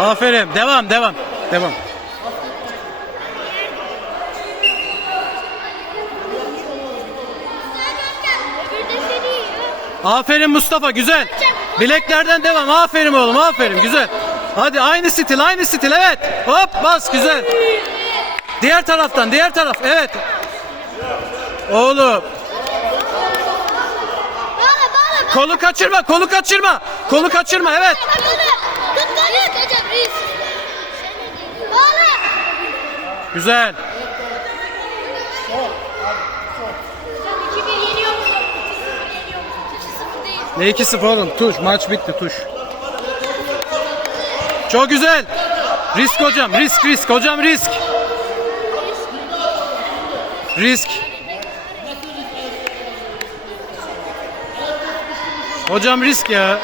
Aferin. Devam, devam. Devam. Aferin Mustafa, güzel. Bileklerden devam. Aferin oğlum, aferin. Güzel. Hadi aynı stil, aynı stil. Evet. Hop, bas, güzel. Diğer taraftan, diğer taraf. Evet. Oğlum, kolu kaçırma, kolu kaçırma. Kolu kaçırma, evet. Tut tut. Risk hocam risk. Bağla. Güzel. Hocam 2-1 yeniyor musun? 2-0 yeniyor musun? 2-0 değil. Ne ikisi oğlum? Tuş, maç bitti, tuş. Çok güzel. Risk hocam, risk, risk. Hocam risk. Risk. Hocam risk ya.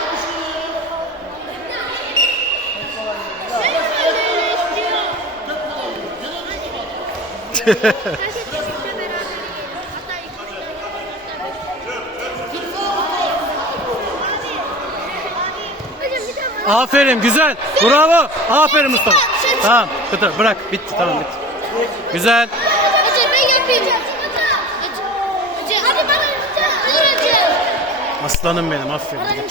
Aferin, güzel. Bravo. Aferin Mustafa. Tamam, kıtır, bırak. Bitti, tamam bitti. Güzel. Aslanım benim, aferin. Hocam.